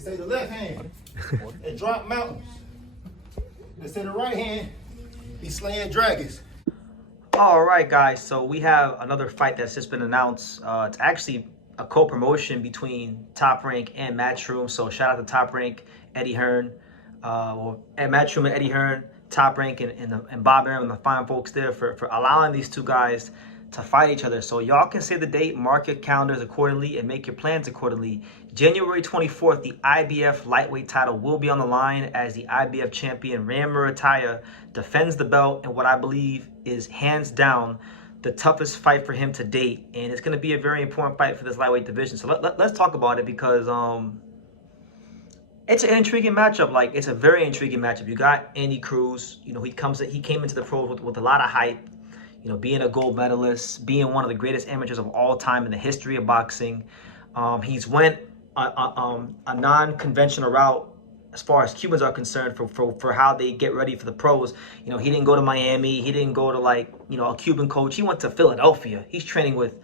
They say the left hand, it drop mountains. They say the right hand, be slaying dragons. All right, guys. So we have another fight that's just been announced. It's actually a co-promotion between Top Rank and Matchroom. So shout out to Top Rank, Eddie Hearn, and Matchroom and Eddie Hearn, Top Rank and Bob Arum and the fine folks there for allowing these two guys to fight each other. So y'all can say the date, mark your calendars accordingly, and make your plans accordingly. January 24th, the IBF lightweight title will be on the line as the IBF champion Raymond Murataya defends the belt in what I believe is hands down the toughest fight for him to date, and it's going to be a very important fight for this lightweight division. So let's talk about it because it's an intriguing matchup. Like, it's a very intriguing matchup. You got Andy Cruz. You know, he came into the pros with a lot of hype. You know, being a gold medalist, being one of the greatest amateurs of all time in the history of boxing. He's went a non-conventional route as far as Cubans are concerned for how they get ready for the pros. You know, he didn't go to Miami. He didn't go to, like, you know, a Cuban coach. He went to Philadelphia. He's training with,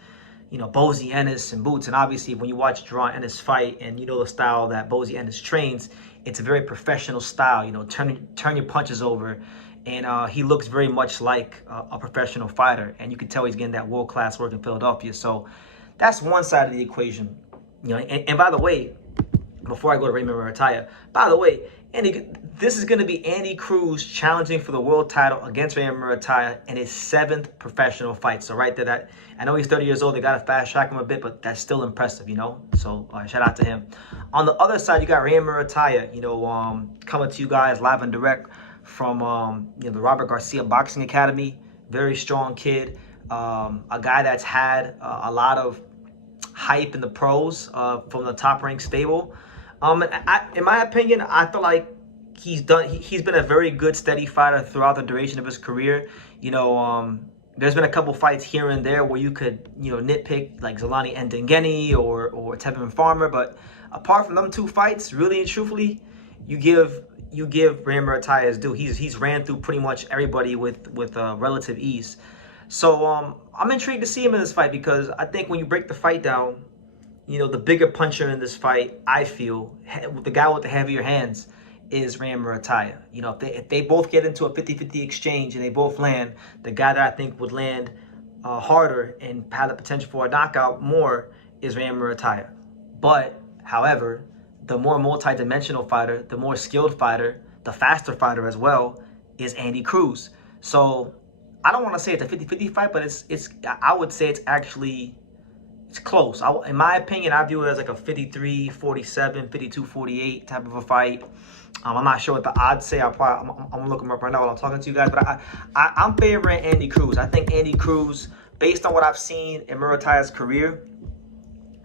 you know, Bozy Ennis and Boots. And obviously, when you watch Duran Ennis fight and you know the style that Bozy Ennis trains, it's a very professional style. You know, turn your punches over. And he looks very much like a professional fighter. And you can tell he's getting that world-class work in Philadelphia. So that's one side of the equation. You know, and by the way, before I go to Raymond Murataya, by the way, this is going to be Andy Cruz challenging for the world title against Raymond Murataya in his 7th professional fight. So right there, I know he's 30 years old. They got to fast track him a bit, but that's still impressive, you know. So shout out to him. On the other side, you got Raymond Murataya, you know, coming to you guys live and direct from you know, the Robert Garcia Boxing Academy. Very strong kid, a guy that's had a lot of hype in the pros from the Top Rank stable. In my opinion, I feel like he's been a very good, steady fighter throughout the duration of his career. You know, there's been a couple fights here and there where you could, you know, nitpick, like Zolani Ndengeni or Tevin Farmer, but apart from them two fights, really and truthfully, you give Raymond Murataya his due. He's ran through pretty much everybody with relative ease. So I'm intrigued to see him in this fight because I think when you break the fight down, you know, the bigger puncher in this fight, I feel, the guy with the heavier hands, is Ray Murataya. You know, if they both get into a 50-50 exchange and they both land, the guy that I think would land harder and have the potential for a knockout more is Ray Murataya. But, however, the more multi-dimensional fighter, the more skilled fighter, the faster fighter as well, is Andy Cruz. So I don't want to say it's a 50-50 fight, but I would say it's actually, it's close. In my opinion, I view it as like a 53-47, 52-48 type of a fight. I'm not sure what the odds say. I'm gonna look them up right now while I'm talking to you guys. But I'm favoring Andy Cruz. I think Andy Cruz, based on what I've seen in Murataya's career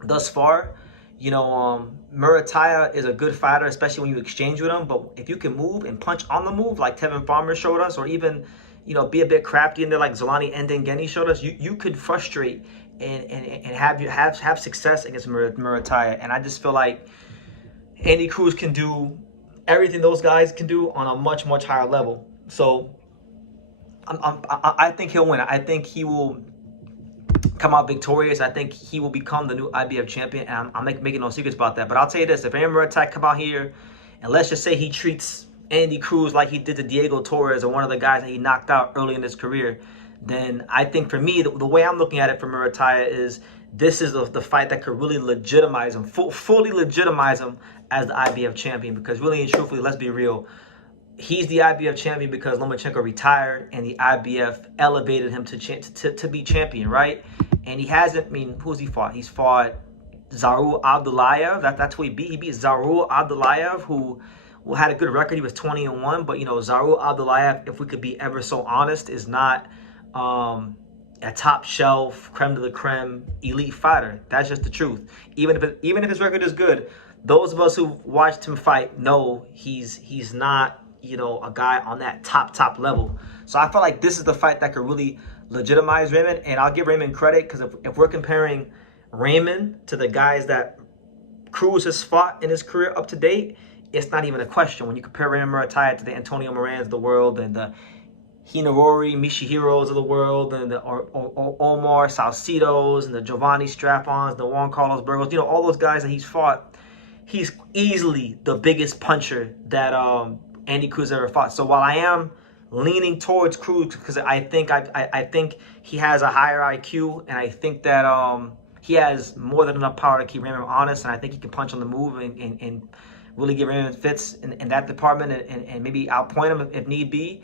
thus far, you know, Murataya is a good fighter, especially when you exchange with him. But if you can move and punch on the move, like Tevin Farmer showed us, or even, you know, be a bit crafty in there, like Zolani Ndengeni showed us, you could frustrate and have success against Murataya. And I just feel like Andy Cruz can do everything those guys can do on a much higher level. So I think he'll win. I think he will come out victorious. I think he will become the new IBF champion, and I'm making no secrets about that. But I'll tell you this: if Raymond Murataya come out here, and let's just say he treats Andy Cruz like he did to Diego Torres, or one of the guys that he knocked out early in his career, then I think for me, the way I'm looking at it for Murataya is this is the fight that could really legitimize him, fully legitimize him as the IBF champion. Because really and truthfully, let's be real, he's the IBF champion because Lomachenko retired and the IBF elevated him to be champion, right? And he hasn't, I mean, who's he fought? He's fought Zarul Abdullayev. That's who he beat. He beat Zarul Abdullayev, who had a good record. He was 20-1. But, you know, Zarul Abdullayev, if we could be ever so honest, is not a top shelf, creme de la creme, elite fighter. That's just the truth. Even if his record is good, those of us who watched him fight know he's not, you know, a guy on that top level. So I feel like this is the fight that could really legitimize Raymond. And I'll give Raymond credit because if we're comparing Raymond to the guys that Cruz has fought in his career up to date, it's not even a question. When you compare Raymond Murataya to the Antonio Morans of the world and the Hinarori Mishihiros of the world and the Omar Salcidos and the Giovanni Straffons, the Juan Carlos Burgos, you know, all those guys that he's fought, he's easily the biggest puncher that Andy Cruz ever fought. So while I am leaning towards Cruz because I think he has a higher IQ, and I think that he has more than enough power to keep Raymond honest, and I think he can punch on the move and really give Raymond fits in that department and maybe outpoint him if need be.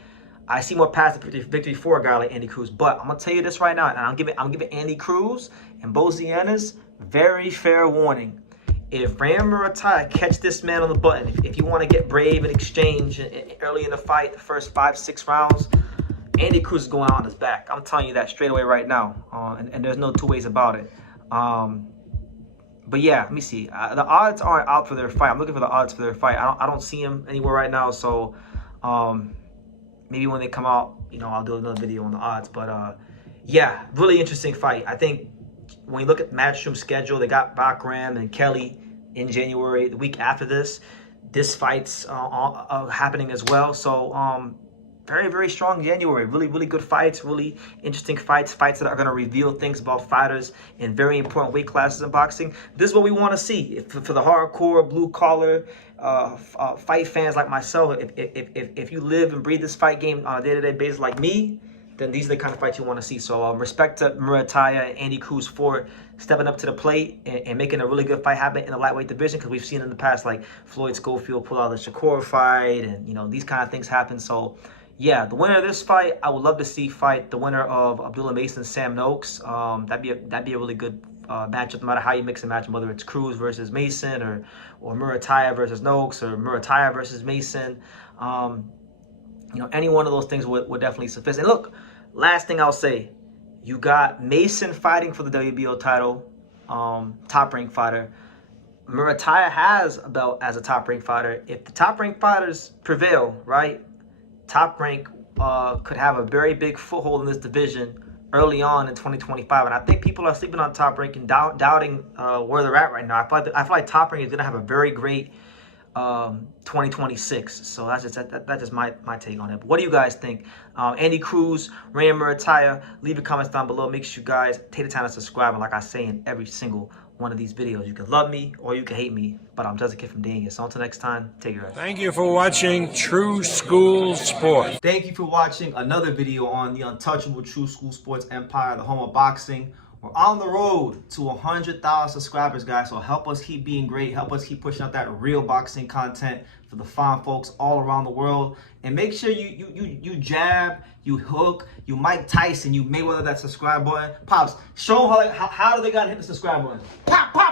I see more paths to victory for a guy like Andy Cruz. But I'm gonna tell you this right now, and I'm giving Andy Cruz and Bozianis very fair warning. If Raymond Murataya catch this man on the button, if you want to get brave and exchange early in the fight, the first 5-6 rounds, Andy Cruz is going out on his back. I'm telling you that straight away right now, and there's no two ways about it. But yeah, let me see. The odds aren't out for their fight. I'm looking for the odds for their fight. I don't see them anywhere right now. So maybe when they come out, you know, I'll do another video on the odds. But yeah, really interesting fight. I think when you look at Matchroom schedule, they got Bakram and Kelly in January. The week after this fight's happening as well. So very, very strong January. Really, really good fights. Really interesting fights. Fights that are going to reveal things about fighters in very important weight classes in boxing. This is what we want to see. For the hardcore, blue-collar fight fans like myself, if you live and breathe this fight game on a day-to-day basis like me, then these are the kind of fights you want to see. So respect to Murataya and Andy Cruz for stepping up to the plate and making a really good fight happen in the lightweight division, because we've seen in the past like Floyd Schofield pull out the Shakur fight, and you know, these kind of things happen. So yeah, the winner of this fight, I would love to see fight the winner of Abdullah Mason, Sam Noakes. That'd be a really good matchup, no matter how you mix and match them, whether it's Cruz versus Mason or Murataya versus Noakes or Murataya versus Mason. You know, any one of those things would definitely suffice. And look, last thing I'll say, you got Mason fighting for the WBO title, top-ranked fighter. Murataya has a belt as a top-ranked fighter. If the top-ranked fighters prevail, right, Top Rank could have a very big foothold in this division early on in 2025. And I think people are sleeping on Top Rank and doubting where they're at right now. I feel like Top Rank is going to have a very great 2026. So that's just my take on it. But what do you guys think? Andy Cruz, Raymond Murataya, leave your comments down below. Make sure you guys take the time to subscribe. And like I say in every single one of these videos, you can love me or you can hate me, but I'm just a kid from Daniel. So until next time, take care. Thank you for watching True School Sports. Thank you for watching another video on the untouchable True School Sports empire, the home of boxing. We're on the road to 100,000 subscribers, guys. So help us keep being great. Help us keep pushing out that real boxing content for the fine folks all around the world. And make sure you jab, you hook, you Mike Tyson, you Mayweather that subscribe button. Pops, show them how do they got to hit the subscribe button. Pop, pop.